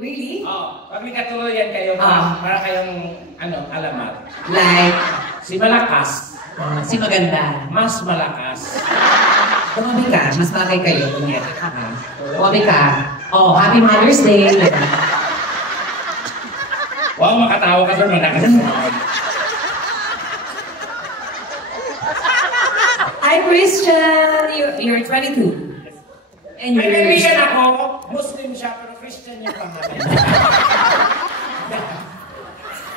Really? Pag may katuluyan kayo, para kayong, alamat. Like? Si malakas. Si maganda. Mas malakas. Tumabi ka, mas bagay kayo. Tumabi ka. Oh, Happy Mother's Day. Wow, makatawa ka doon, malakas. Hi, Christian. You're 22. And may kaibigan ako, Muslim siya, pero Christian yung pangalan.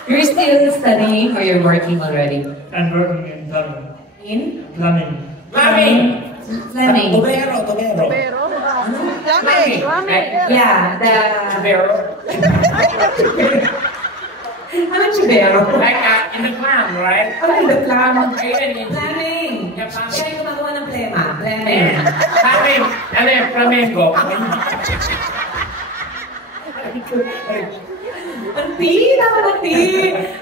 You're still studying or you're working already? I'm working in plumbing. In? Plumbing. Plumbing! Plumbing. Tubero. Plumbing. Yeah, the... Tubero. Ano tubero? Like in the plan, right? Ano in the plan? Plumbing. Siya yung gumagawa ng plema. Plumbing. Plumbing. Ano yung flamenco? Nanti.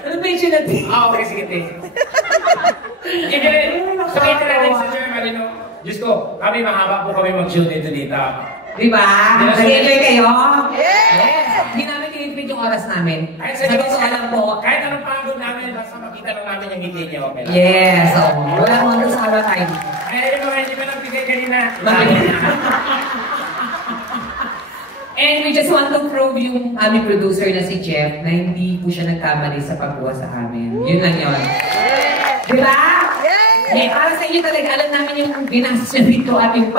Ano ba yung sinati? Okay, sige. Sabihin natin sa Germany, no? Diyos ko, kami mahaba po kami mag-shoot dito. Diba? Nag-enjoy kayo? Yes! Hindi namin tinipid yung oras namin. Sabi ko alam po. Kahit anong pagod namin, basta makita lang namin yung ngiti niyo. Okay lang. Yes! Wala mo doon sa oras tayo. Kaya yung mga hindi ko nagbigay kanina. And we just want to prove yung aming producer na si Jeff na hindi po siya nagkamali sa pagkuha sa amin. Yun lang yun. Diba? Para sa inyo talaga, alam namin yung binastos niya dito at yung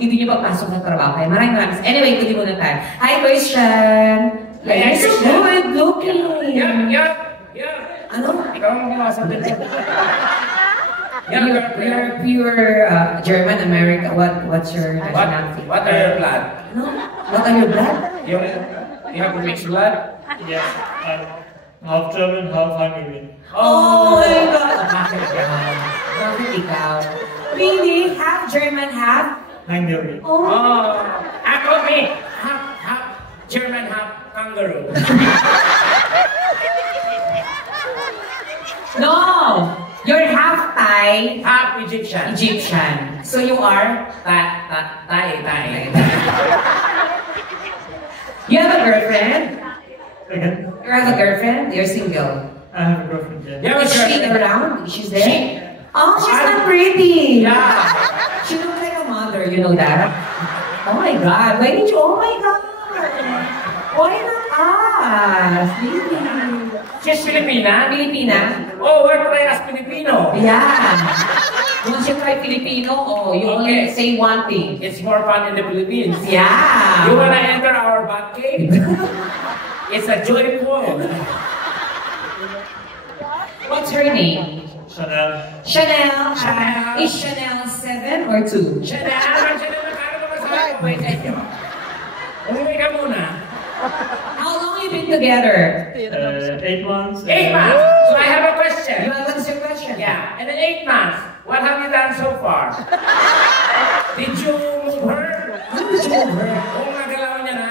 hindi niyo pagpasok ng trabaho. Kaya maraming. Anyway, tuloy muna tayo. Hi, Christian! You're so good looking! Yeah. Ano? Ikaw ang gumawa dito. You're pure German, American. What's your nationality? What are your blood? No? What are your blood? You have mixed blood? Yes, I'm half German, half Hungarian. Oh my God! Bakit ikaw? Really? Half German, half? Hungarian. Oh. Ako me. Half German, half kangaroo. No! You're half Thai, Half Egyptian. Egyptian. So you are? Thai. You have a girlfriend? Again, You have a girlfriend? You're single. I have a girlfriend. Yeah. Is she around? She's there? Oh, she's not pretty. Yeah. She looks like a mother, you know that? Oh my God, why did you? Oh my God. Why not us? Really? She's Filipina? Filipina? Oh, we're parehas Filipino. Yeah. Once you try Filipino, you only say one thing. It's more fun in the Philippines. Yeah. You wanna enter our bat cave? It's a joyful. What's her name? Chanel. Chanel. Chanel. Is Chanel 7 or 2? Chanel, magkano naman sa akin? Wait, umuwi ka muna. How long you been together? 8 months. 8 months. So I have a question. You want to answer your question? Yeah. And in 8 months, what have you done so far? Did you move her? Ano did you move her? Oo, nagalaw niya na.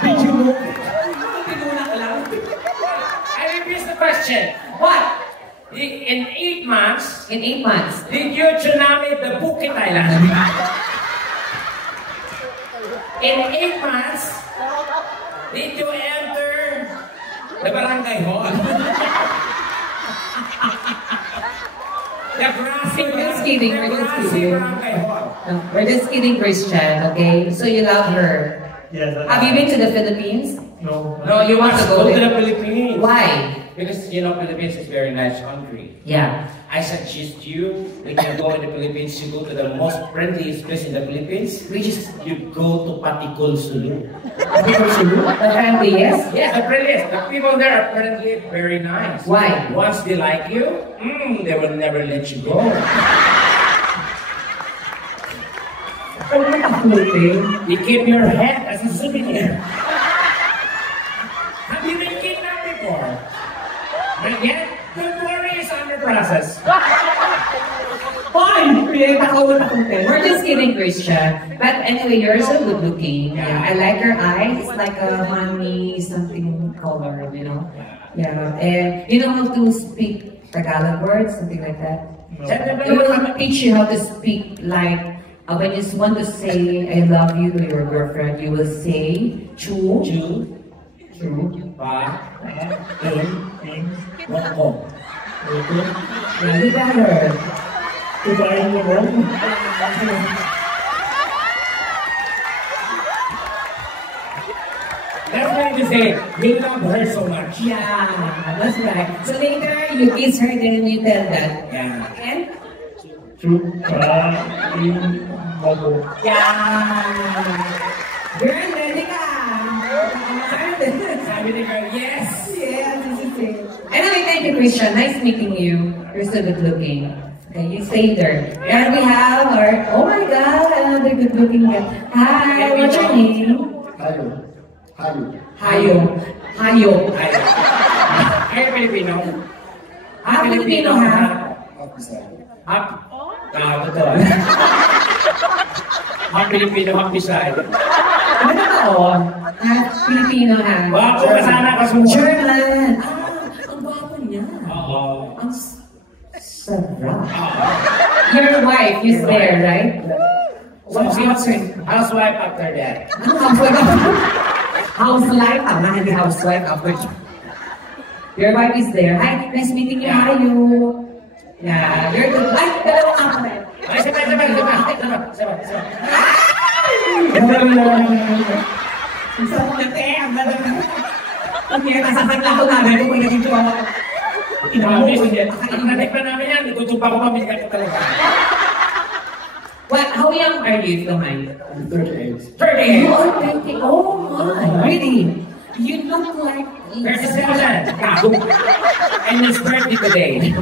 Did you move her? Tinuna ka lang. I repeat the question. What? In 8 months, In 8 months. did you tsunami the Phuket Island? In 8 months, did you enter the barangay hall? The grassy We're just kidding, we're just kidding. barangay hall. No, we're just kidding, Christian, okay? So you love her. Yes, I Have you been to the Philippines? No. No, you want must to go go to there? the Philippines. Why? Because, Philippines is a very nice country. Yeah. I suggest you, when you go in the Philippines, you go to the most friendliest place in the Philippines. We just... You go to Paticol, Sulu. The family, yes? Yes, the friendliest. The people there are friendly, very nice. Why? Once they like you, they will never let you go. You keep your head as a souvenir. Have you been kidnapped before? Not yet? Don't worry, it's under process. Fine! We're just kidding, Christian. But anyway, you're so good looking. Yeah, I like your eyes. It's like a honey something color, you know? Yeah. And you know how to speak Tagalog words, something like that? No. We will teach you how to speak like When you want to say I love you to your girlfriend, you will say Chu. Chu. Ba. In. Wako. Really better. Goodbye, everyone. That's why you say, you love her so much. Yeah, that's right. So later, you kiss her, then you tell that. Yeah. And? In. Babo. Yeah. Girl, ready ka. Sabi ni girl, yes. Yes, this is it. Anyway, thank you, Christian. Nice meeting you. You're so good looking. Okay, you stay there. And we have our, oh my God, another good looking guy. Hi, what's your name? Hayo. Ay, Pilipino. Filipino ha? Hap. Betul. Hap Pilipino, hap Bisaya. Ano totoo? Filipino ha? Wapo ka sana kasunod. German. Ang gwapo niya. Oo. Ang sarap. Your wife is there, right? What's housewife after that? House life, hindi housewife after. Your wife is there. Hi, nice meeting you. How are you? Yeah, you're good. Ay, dalawang ako na. Ay, sabay. Ang sarap na te, ang ganda na. Ang kaya nasasag na ako namin kung may naging tuwa ako. Natikpan namin yan, natutupa ko kami ka talaga. Well, how young are you, if you don't mind? I'm 38. 30. You are 20. Oh my, really? You look like 37. And it's birthday today.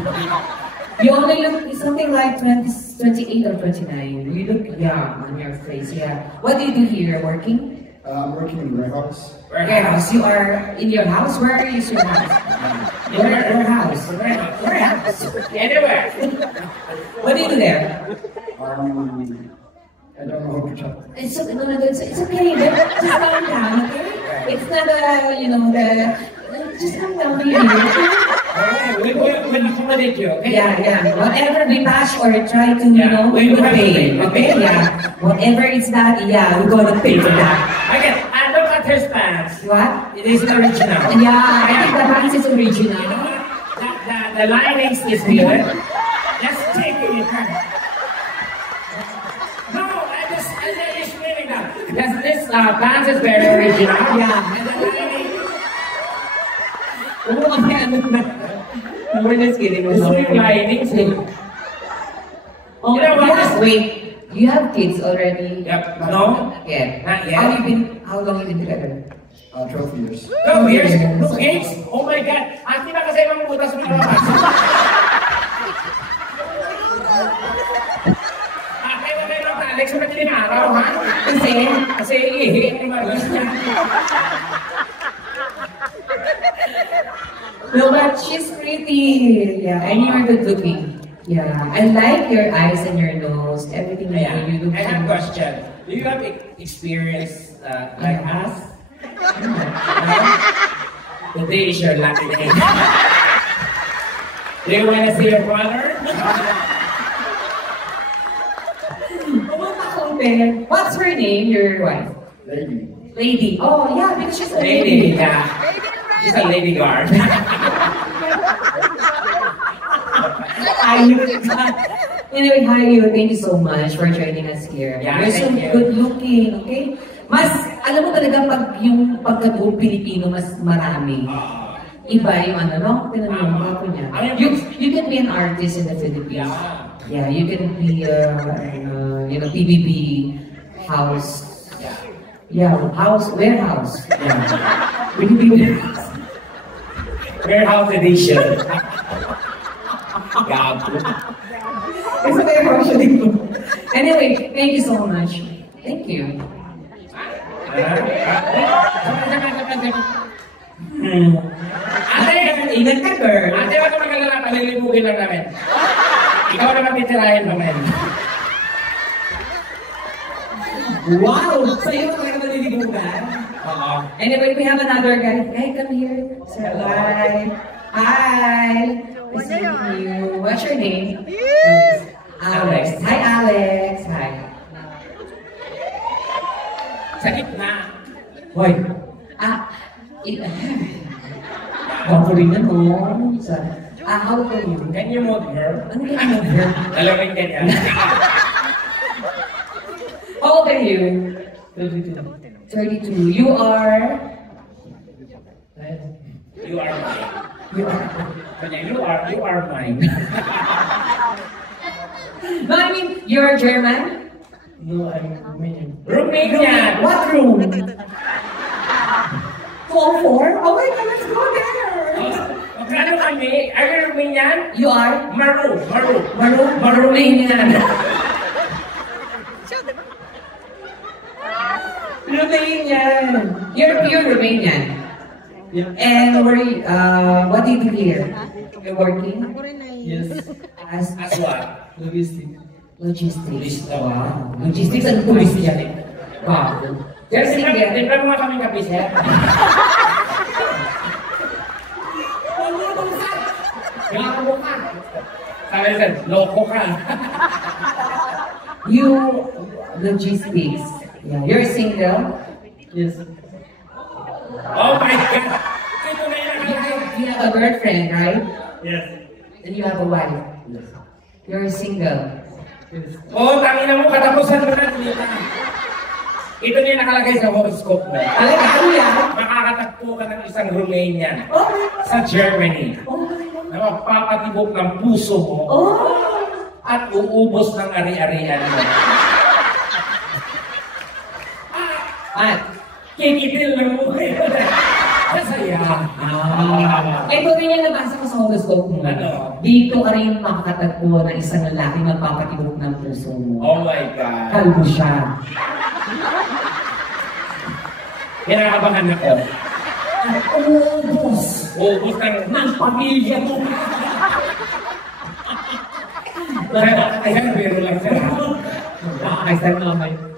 you only look something like 28 or 29. You look young on your face, yeah. What do you do here? Working? I'm working in a warehouse. Warehouse. You are in your house? Where is your house? Warehouse. Warehouse. Anywhere. What do you do there? I don't know how to talk. It's okay. No, it's okay. Just calm down, okay? It's not just calm down, really. We'll accommodate you, okay? Yeah. Whatever we bash or try to, we will pay. Okay? Yeah. Whatever it's that, we're gonna pay for that. Okay, and look at his pants. What? It is original. Yeah, I think the pants is original. The linings is good. Just take it. No, I just meaning that. This pants is very original. Yeah. And the lining. No, we're just kidding. It's with linings. Oh, You know what? yes, wait. You have kids already? Yep. No? Yeah. Not yet. How long have you been together? 12 years. 12 years? No kids? Oh my God. Akin na kasi ibang butas mo naman. Kayo lang, Alex, mo na tinimaraw, ha? Kasi ihi. No, but she's pretty. Yeah, and you're good looking. Yeah, I like your eyes and your nose. Everything you do, you look. I have a question. Do you have experience like us? Today is your lucky day. Do you want to see your brother? What's her name, your wife? Lady. Oh, yeah, because she's a lady. Yeah. She's a lady guard. Anyway, hi you. Thank you so much for joining us here. Yeah, you're so good looking, okay? Alam mo talaga pag yung pagka-buong Pilipino, mas marami. Iba yung no? Tinan mo yung gwapo niya. You can be an artist in the Philippines. Yeah, you can be, PBB house. Yeah, warehouse. Yeah. PBB Warehouse edition. Gago. It's a warehouse edition. Anyway, thank you so much. Thank you. Ate, ingat ka, girl. Ate, wag ka magalala, palilibugin lang namin. Ikaw naman titirahin namin. Wow! Sa'yo talaga malilibugan? Oo. Anyway, we have another guy. Hey, come here. Sir, hi. Hi. Nice meeting you. What's your name? Alex. Hi, Alex. Hi. Sa gitna. Hoy. Bako rin yan, no? How old are you? Can you move her? Ano ka move her? Dalawin ka niya. How old are you? 32. You are? You are mine. You are? Kanya, you are mine. No, I mean, you're German? No, I'm Romanian. Romanian! What room? 204? Oh my God, let's go there! Magkano kami? Are you Romanian? You are? Maru. Romanian. Romanian. You're pure Romanian. Yeah. And what do you do here? You're working? Yes. As As what? logistics. Logistics. Wow. Logistics and police yan. Wow. You're single. Di ba mga kaming kape, sir? Sabi sir, loko ka. You, logistics. Yeah. You're single? Yes. Oh my God! Ito na yung You have a girlfriend, right? Yes. And you have a wife. Yes. You're single. Yes. oh, tangina mo, katapusan mo na. Ito na yung nakalagay sa horoscope mo. Talaga, ano yan? Makakatagpo ka ng isang Romanian Oh my God. sa Germany Oh my God. na magpapatibok ng puso mo Oh! at uubos ng ari-arian mo. At, Kikitil ng mukha. Masaya. ito rin yung nabasa ko sa horoscope mo. Ano? Dito ka rin makakatagpo ng isang lalaki magpapatibok ng puso mo. Oh my God. Kalbo siya. Kinakabahan ako. At uubos Uubos ng pamilya mo. Kaya biro lang sila.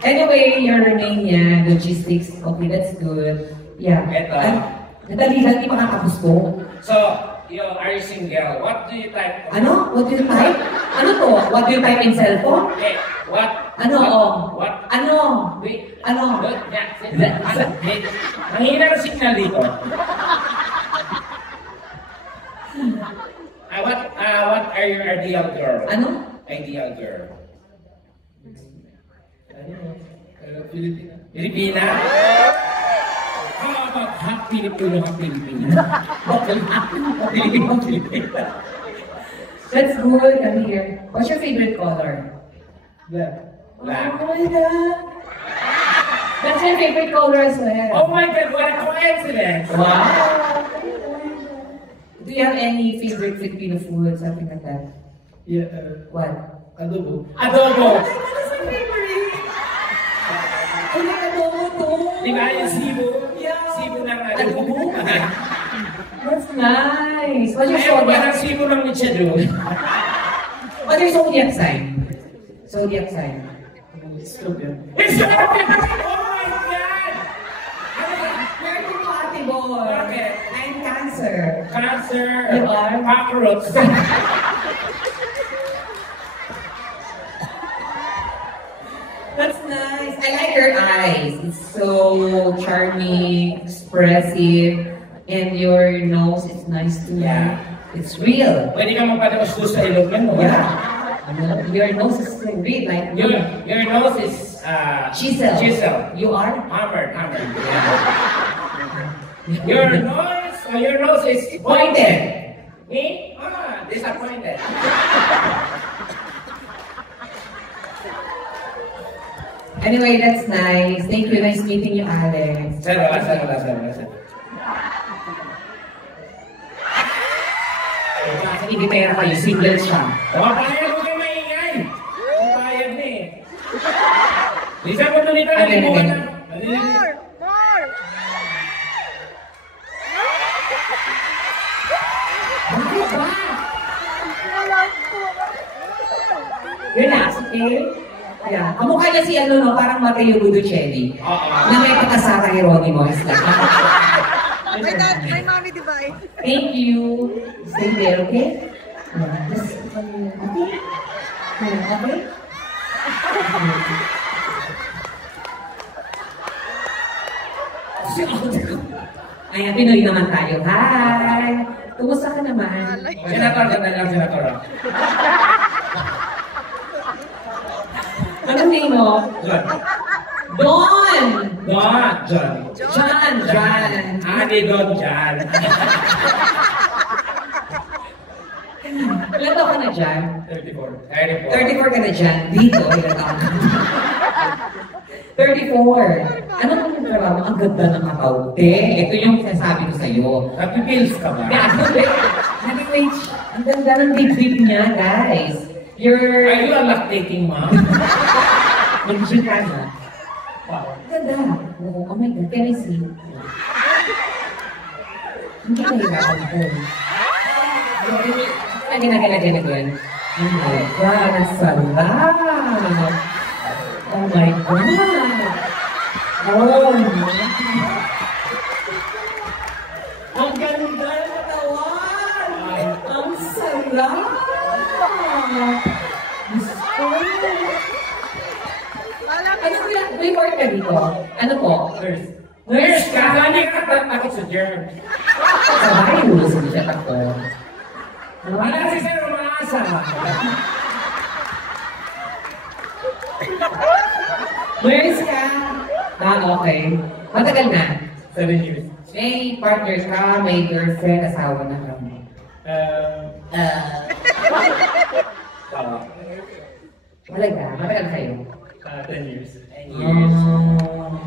Anyway, you're Romanian, logistics, okay, that's good. Yeah. Eto. Nadali-dali makakapos ko. So, are you single? What do you type? Ano? What do you type? Ano to? What do you type in cellphone? Okay, what? Ano? What? Ano? Wait. Ano? Look, yeah. Wait. Mahina na signal dito. What are your ideal girl? Ano? Ideal girl. Filipina. Pilipina? How about hot Filipino, hot Filipina? Filipina. That's good. I'm here. What's your favorite color? Black. Black. Oh my God. That's my favorite color as well. Oh my God, what a coincidence! Wow. Do you have any favorite Filipino food, something like that? Yeah. What? Adobo. Adobo! That's my favorite. I like adobo too. Di ba yung Cebu? Yeah. Cebu ng adobo. That's nice. What's your Ayaw ba ng zodiac? Cebu ng Michado? What's your zodiac sign? Zodiac sign. Scorpio. It's your Oh my God! You're compatible. Okay. I'm Cancer. Cancer. You are? Cockroach. That's nice. I like your eyes. It's so charming, expressive, and your nose is nice too. Yeah. It's real. Pwede ka magpatawas sa ilog mo. Yeah. Your nose is so real, like Your nose is chisel. Chisel. You are? Hammered. Your nose is Pointed. Me? Disappointed. Anyway, that's nice. Thank you. Nice meeting you, Alex. Sir. Kasi hindi pera kayo, single siya. Payag mo kayo maingay. Payag na eh. Lisa mo doon ito. Nalimugan na. Bakit ba? Relax, okay? Yeah. Kamukha niya si ano, no? Parang Matteo Guidocelli. Oo. Na may pagkasara Geronimo. Is like, My dad, my mommy divide. thank you. Stay there, okay? Yeah. Just, okay? Yeah, okay? Ayan, Pinoy naman tayo. Hi! Kumusta ka naman? Senator, ganda lang, Senator. Anong name mo? John. Don! John. John. Adi Don John. Ilan taon ka na dyan? 34. 34 ka na dyan. Dito, ilan taon ka na? 34. Ano kung yung trabaho? Ang ganda ng kapaute. Ito yung sinasabi ko sa'yo. Nagpipils ka ba? Heavyweight. Ang ganda ng dibdib niya, guys. Are you a lactating mom? Mag-gym ka na. Wow. Ang ganda. Oh my God, can I see? Hindi ka nahirapan ko. Ginagana doon. Oh my God, ang sarap! Oh my God! Oh my! Ang ganda ng katawan! Ang sarap! Gusto! Ano kaya? May work ka dito? Ano po? Nurse. Nurse ka? Hindi ka takot sa germ. Sa bahay mo sa siya takot. Wala si Sir umaasa. Nurse ka? Okay. Matagal na? 7 years. May partner ka, may girlfriend, asawa na ka mo. Malaga, matagal kayo? 10 years.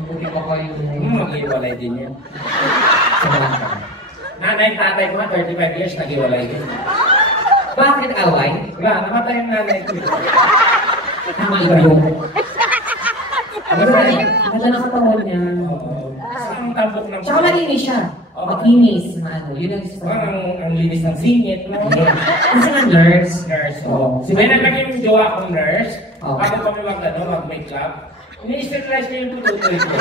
Buti pa kayo. Mag-iwalay din yan. Sa bata. Nanay, tatay ko nga, 35 years, nag-iwalay din. Bakit away? Wala, namatay yung nanay ko. Tama iba yung. Ganda ng katawan niya. Ang tambok ng... Tsaka malinis siya. Makinis, maano. Yun ang isa. Ang linis ng singit. Kasi nga nurse. Nurse. Oo. May naging jowa kong nurse. Oo. Bago kami mag-make up. Ini-sterilize ko yung tututoy ko.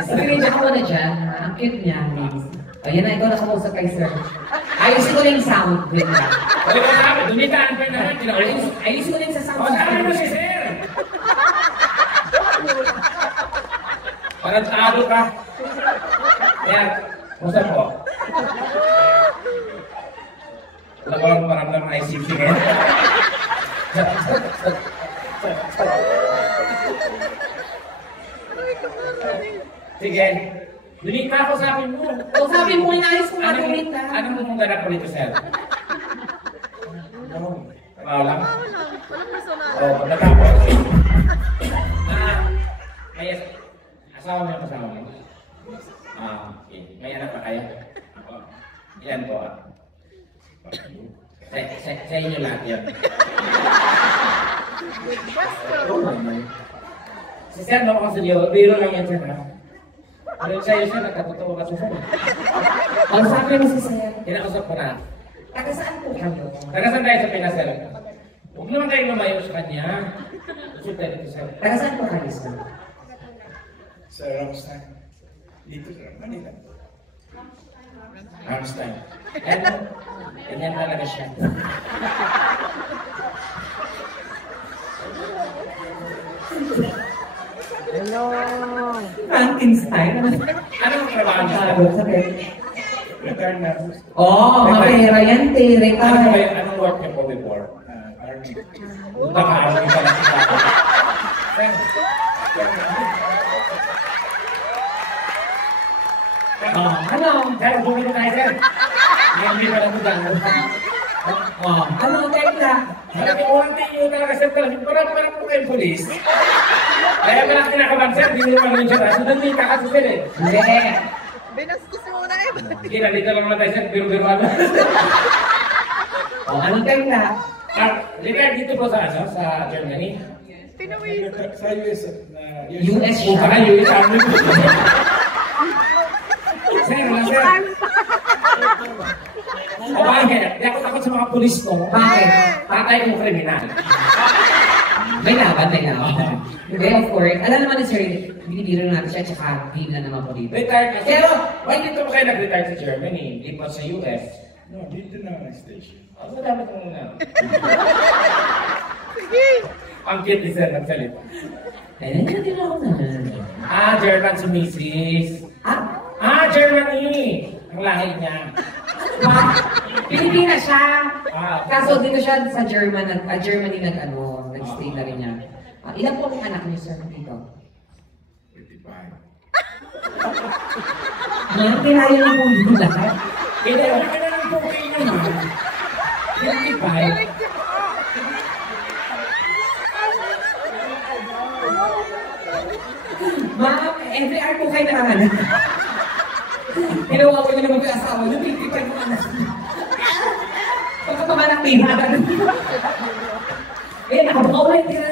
Screenshot ko na dyan. Ang cute niya. Ayan na, ito na kamusap kay sir. Ayusin ko na yung sound. Wait lang. Wala ko sabi, dumitaan pa na. Ayusin ko na yung sa sound. O, saan mo si sir? Parang talo ka. Kaya, musta po? Wala ko lang maramdaman ng ICC ngayon. Sige. Dumita ako sa akin mo. O sabi mo, inayos ko nga dumita. Anong mumungganap ko dito, sir? Trabaho lang? Oo, pagkatapos. May asawa mo yung kasama mo? Okay. May anak pa kayo? Ako. Ilan po? Sa inyo lahat yan. Si Sir, no, kasi biro lang yan, Sir. Pero sa'yo, Sir, nagkatotoo ka sa Sir. Ang sabi mo si sir. Kinakusap ko na. Taga saan po kayo? Taga-saan tayo sa Pinas, Sir? Huwag naman kayo lumayo sa kanya. Gusto tayo dito, Sir. Taga saan po kayo sir? Sa Ramstein. Dito sa Manila. Ramstein. Ano? Ganyan talaga siya. Frankenstein. Anong trabaho niya? Sabi. Return na. Oh, mapera yan, tere ka. Anong work niya po before? Army. Naka-army ka na siya. Ano? Sir, bumili tayo, Sir. Hindi pa lang budang. Ano, tekla? Alam niyo, unang tingin nyo talaga, Sir, talagang parang po kayong polis. Kaya pala kinakaban, Sir, hindi nyo lang siya. Sundan niyo yung kakasya, Sir, eh. Hindi. Binastos mo na eh. Sige, nalito lang naman tayo, Sir, biro-biro ano. Anong tekla? Retired dito po sa Germany. Pinuwi. Sa US. US Kung siya. baka US Army po. Sir, wala, Sir. O bakit? Di ako takot sa mga pulis ko. Bakit? Patay kong kriminal. May laban. Hindi, of course. Alam naman ni sir, binibiro natin siya, tsaka hindi na naman po dito. Retired na. Pero, Why dito ba kayo nag-retire sa Germany? Di pa sa US? No, dito na ang station. Ang salamat mo muna. Sige! Ang cute ni Sir nagsalita. Eh, hindi na ako na. German si Mrs. Germany! Ang lahi niya. Pilipinas siya. Kaso Ah. dito siya sa Germany nag-stay na rin niya. Ilan po ang anak niyo, sir, dito? 25. Ma'am, kinaya niyo po yung lahat. Hindi, wala ka na ng pukay niya, ma'am. 25. Ma'am, every hour po kayo nanganak. Ginawa ko niyo naman yung asawa niyo, 55 mo anak. Pagkakamanak tingnan. Eh, nakapakaulit ka na.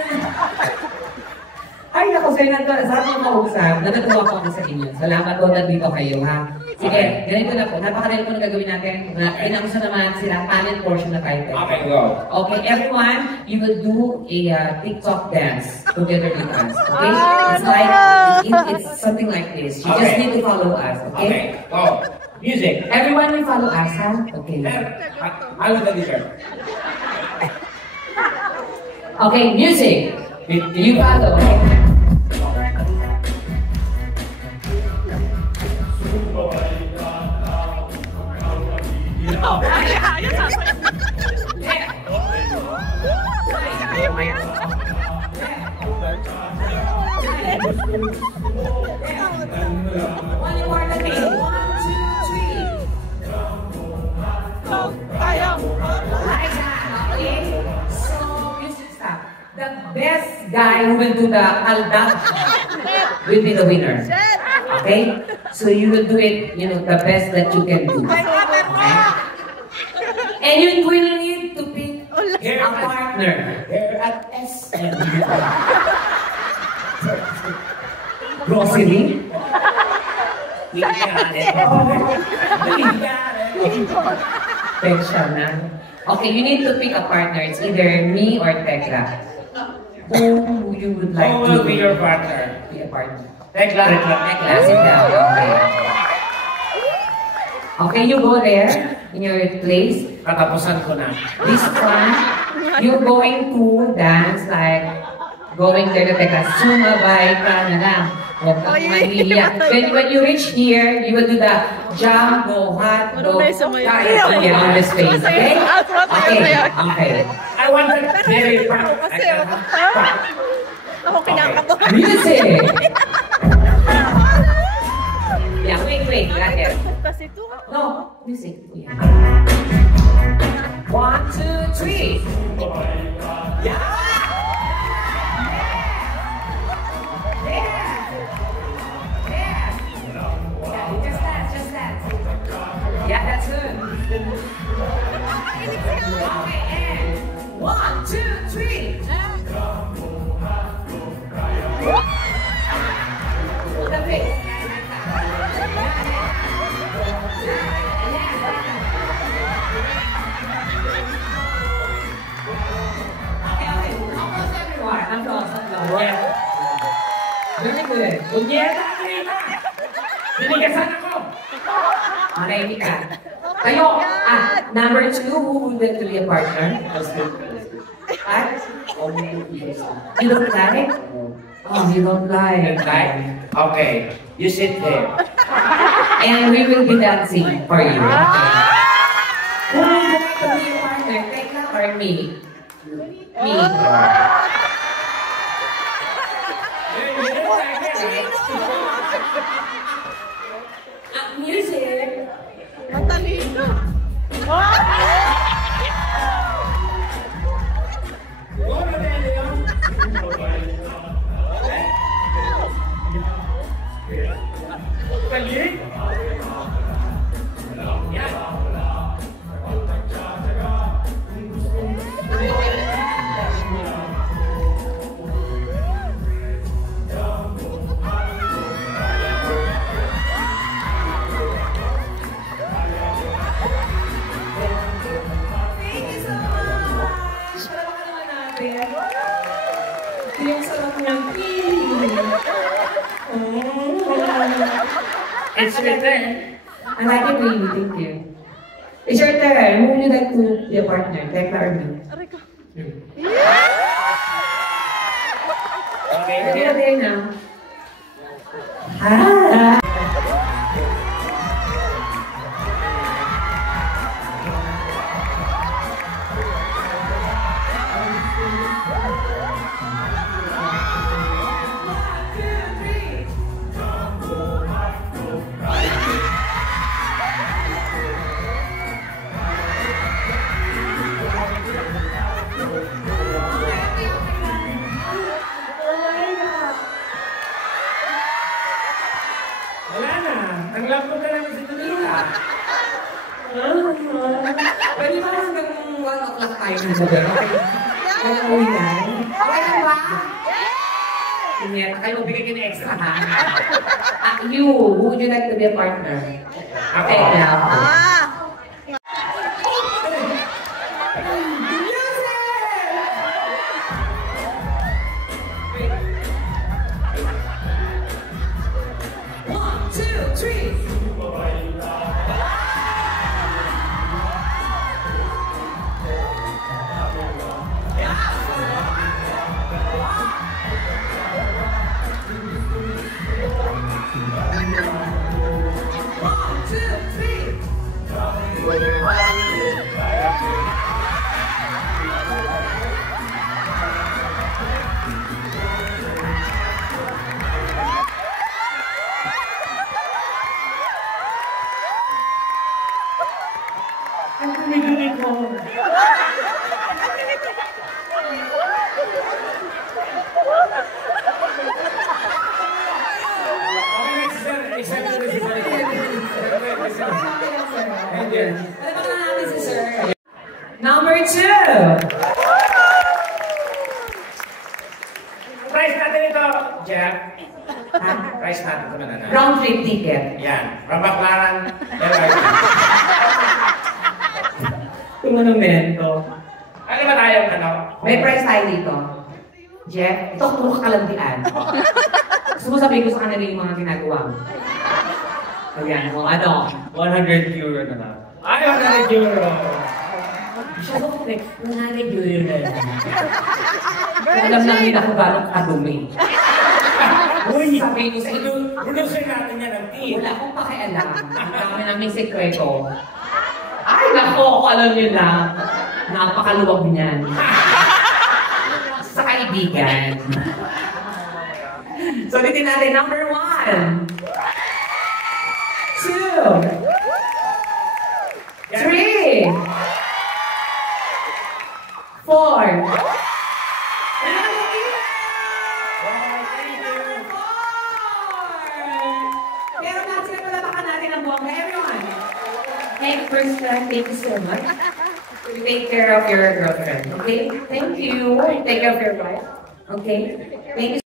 Ay, naku, sir, sarap ng kausap. Natutuwa po ako sa inyo. Salamat po na dito kayo, ha? Sige, ganito na po. Napakadali po na gagawin natin. Pinausa naman sila, talent portion na tayo. Okay, go. Okay, everyone, you will do a TikTok dance together with us. Okay? It's like, it's something like this. You just Okay. need to follow us, Okay, okay? go. Music. Everyone will follow us, ha? Okay. Sir, I will the sir. Okay, music. You follow, okay? Ayaw sa akin. Ayaw pa yan. One more again. 1, 2, 3. Ayaw. Like that, okay? So, music stop. The best guy who will do the kaldak will be the winner. Okay? So you will do it, you know, the best that you can do. Okay? And you will need to pick a partner. Here at SM. Grocery? We got it. We got it. Tension na. Okay, you need to pick a partner. It's either me or Tekla. Who you would like Who to will be your partner? be a partner? Tekla. Tekla, sit down. Okay. Okay, you go there in your place. Katapusan ko na. This one, you're going to dance like going there to Tekla. Sumabay ka na lang. Huwag kang mahihiya. When you reach here, you will do the jump, go hot, go here on the space. Okay? Okay. I want the very front. Kasi ako kinakabahan. Music! Yeah, wait. Right Kasi ito. No, music. Yeah. 1, 2, 3. Yeah! Just dance. Yeah, that's good. Okay, and 1, 2, 3. Hold the face. Okay. Almost everyone. I'm close. Very good. Punyeta, kanina! Binigasan ako! Okay, Mika. Kayo, number 2, who would like to be a partner? You don't like? Oh, you don't like. Like? Okay, you sit there. And we will be dancing for you. Okay. Who would like to be a partner? Tekla or me? Me. Music. Matalino. Kali? Yung sarap ng feeling. It's better. I like it really, thank you. It's your turn. Who would you like to be a partner? Tekla or me? Aray ko. Okay. Ready na. Ah! Wala na. Ang lambot na naman si Tunita. Pwede ba hanggang 1 o'clock tayo ng gabi? Okay lang. Okay lang ba? Sige, kayo bigay ng extra ha. You, who would you like to be a partner? Ako. Tekla. Ah! Ang tumigilig mo. Okay, next sir. Exam na rin si Sir. And then, Ano ba natin si Sir? Number 2. price natin ito, Jeff. Price natin ito na. Round trip ticket. Yan. From Baclaran, LRT. Yung monumento. Ano ba tayo, ano? May price tayo dito. Jeff, ito puro kakalandian. Gusto mo sabihin ko sa kanila yung mga ginagawa mo. Ayan, o ano? 100 euro na lang. Ay, 100 euro. Siya ko, 100 euro na lang. Alam lang nila kung gano'ng kadumi. Uy, Sabihin ko sa inyo, producer natin yan ng tea. wala akong pakialam. Ang dami namin sekreto. Ay, nako, alam niyo na. Napakaluwag niyan. Sa kaibigan. So, ulitin natin. Number 1. 2. 3. 4. Pero na sila palapakan natin ang buwang everyone. Hey, first thank you so much. Take care of your girlfriend, okay? Thank you. Take care of your wife, okay? Thank you.